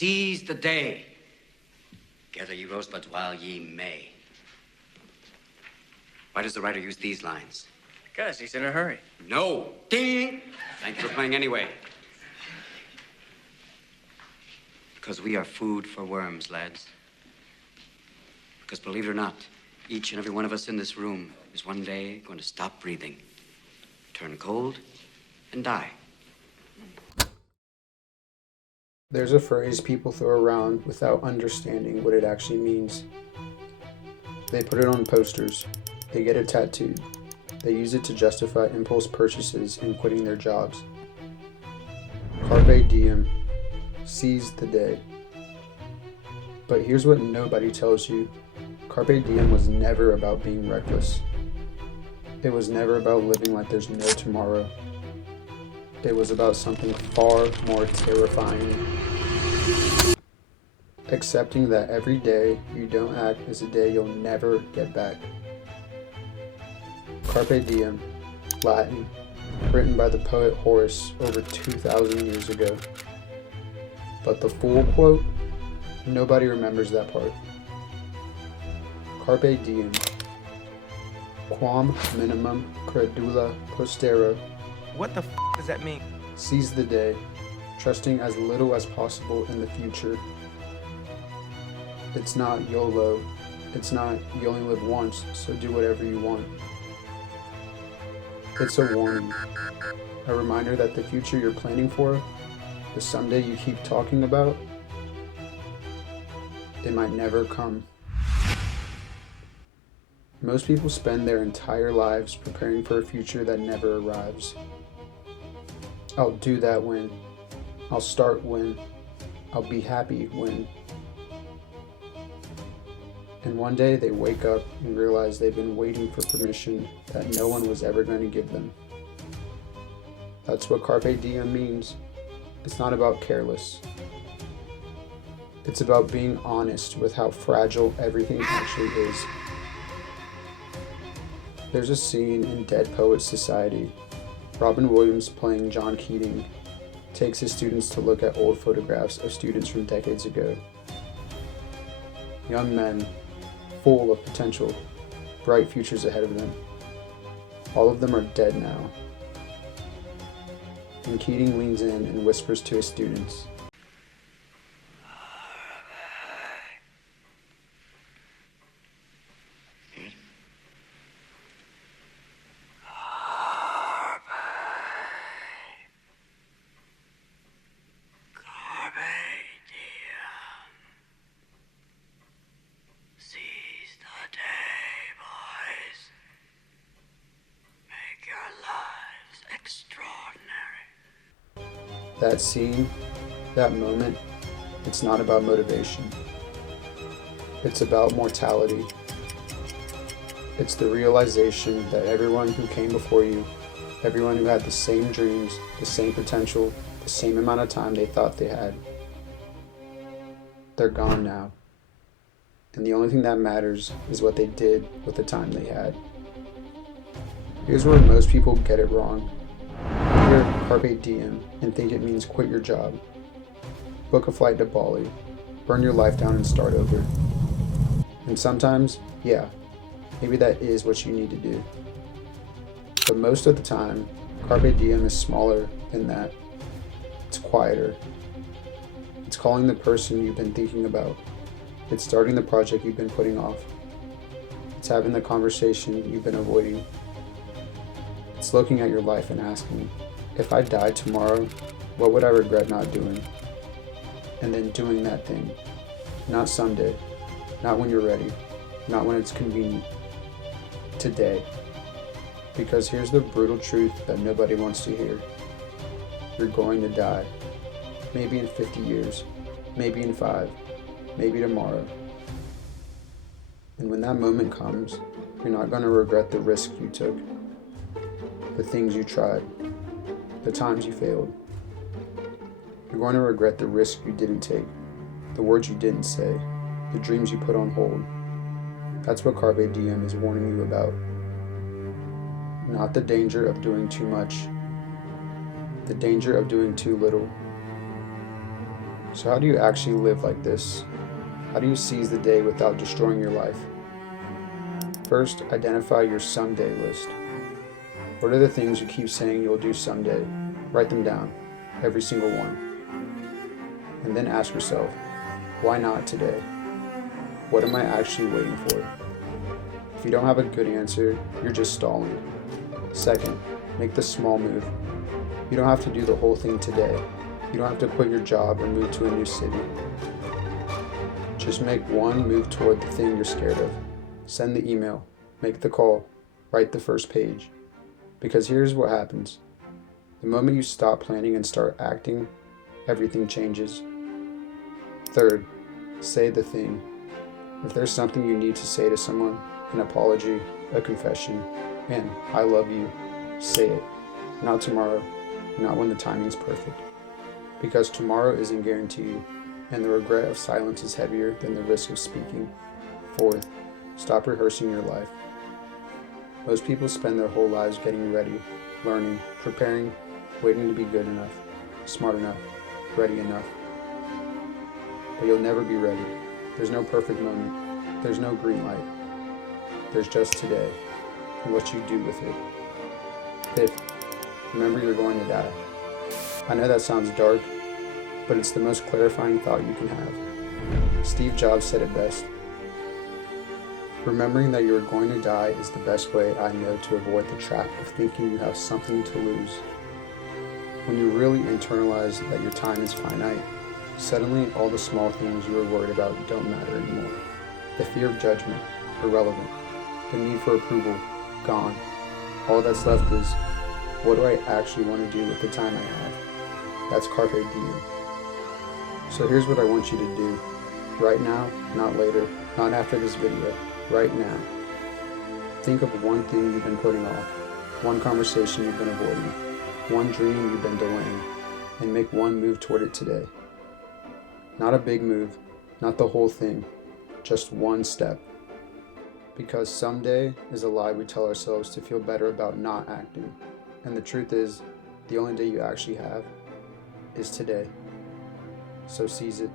Seize the day. Gather ye rosebuds while ye may. Why does the writer use these lines? Because he's in a hurry. No. Ding! Thank you for playing anyway. Because we are food for worms, lads. Because believe it or not, each and every one of us in this room is one day going to stop breathing, turn cold, and die. There's a phrase people throw around without understanding what it actually means. They put it on posters. They get it tattooed. They use it to justify impulse purchases and quitting their jobs. Carpe Diem. Seize the day. But here's what nobody tells you. Carpe Diem was never about being reckless. It was never about living like there's no tomorrow. It was about something far more terrifying. Accepting that every day you don't act is a day you'll never get back. Carpe Diem, Latin, written by the poet Horace over 2,000 years ago. But the full quote, nobody remembers that part. Carpe Diem, quam minimum credula postero. What the does that mean? Seize the day, trusting as little as possible in the future. It's not YOLO. It's not you only live once, so do whatever you want. It's a warning, a reminder that the future you're planning for, the someday you keep talking about, it might never come. Most people spend their entire lives preparing for a future that never arrives. I'll do that when. I'll start when. I'll be happy when. And one day they wake up and realize they've been waiting for permission that no one was ever going to give them. That's what Carpe Diem means. It's not about careless. It's about being honest with how fragile everything actually is. There's a scene in Dead Poets Society. Robin Williams, playing John Keating, takes his students to look at old photographs of students from decades ago. Young men, full of potential, bright futures ahead of them. All of them are dead now. And Keating leans in and whispers to his students, that scene, that moment, it's not about motivation. It's about mortality. It's the realization that everyone who came before you, everyone who had the same dreams, the same potential, the same amount of time they thought they had, they're gone now. And the only thing that matters is what they did with the time they had. Here's where most people get it wrong. Hear Carpe Diem and think it means quit your job, book a flight to Bali, burn your life down and start over. And sometimes, yeah, maybe that is what you need to do. But most of the time, Carpe Diem is smaller than that. It's quieter. It's calling the person you've been thinking about. It's starting the project you've been putting off. It's having the conversation you've been avoiding. It's looking at your life and asking, if I died tomorrow, what would I regret not doing? And then doing that thing. Not someday, not when you're ready, not when it's convenient. Today. Because here's the brutal truth that nobody wants to hear. You're going to die. Maybe in 50 years, maybe in 5, maybe tomorrow. And when that moment comes, you're not going to regret the risk you took, the things you tried, the times you failed. You're going to regret the risk you didn't take, the words you didn't say, the dreams you put on hold. That's what Carpe Diem is warning you about. Not the danger of doing too much, the danger of doing too little. So how do you actually live like this? How do you seize the day without destroying your life? First, identify your someday list. What are the things you keep saying you'll do someday? Write them down, every single one. And then ask yourself, why not today? What am I actually waiting for? If you don't have a good answer, you're just stalling. Second, make the small move. You don't have to do the whole thing today. You don't have to quit your job or move to a new city. Just make one move toward the thing you're scared of. Send the email, make the call, write the first page. Because here's what happens. The moment you stop planning and start acting, everything changes. Third, say the thing. If there's something you need to say to someone, an apology, a confession, and I love you, say it. Not tomorrow, not when the timing's perfect. Because tomorrow isn't guaranteed, and the regret of silence is heavier than the risk of speaking. Fourth, stop rehearsing your life. Most people spend their whole lives getting ready, learning, preparing, waiting to be good enough, smart enough, ready enough. But you'll never be ready. There's no perfect moment. There's no green light. There's just today and what you do with it. Fifth, remember you're going to die. I know that sounds dark, but it's the most clarifying thought you can have. Steve Jobs said it best. Remembering that you are going to die is the best way I know to avoid the trap of thinking you have something to lose. When you really internalize that your time is finite, suddenly all the small things you were worried about don't matter anymore. The fear of judgment, irrelevant. The need for approval, gone. All that's left is, what do I actually want to do with the time I have? That's Carpe Diem. So here's what I want you to do. Right now, not later, not after this video. Right now. Think of one thing you've been putting off, one conversation you've been avoiding, one dream you've been delaying, and make one move toward it today. Not a big move, not the whole thing, just one step. Because someday is a lie we tell ourselves to feel better about not acting. And the truth is, the only day you actually have is today. So seize it.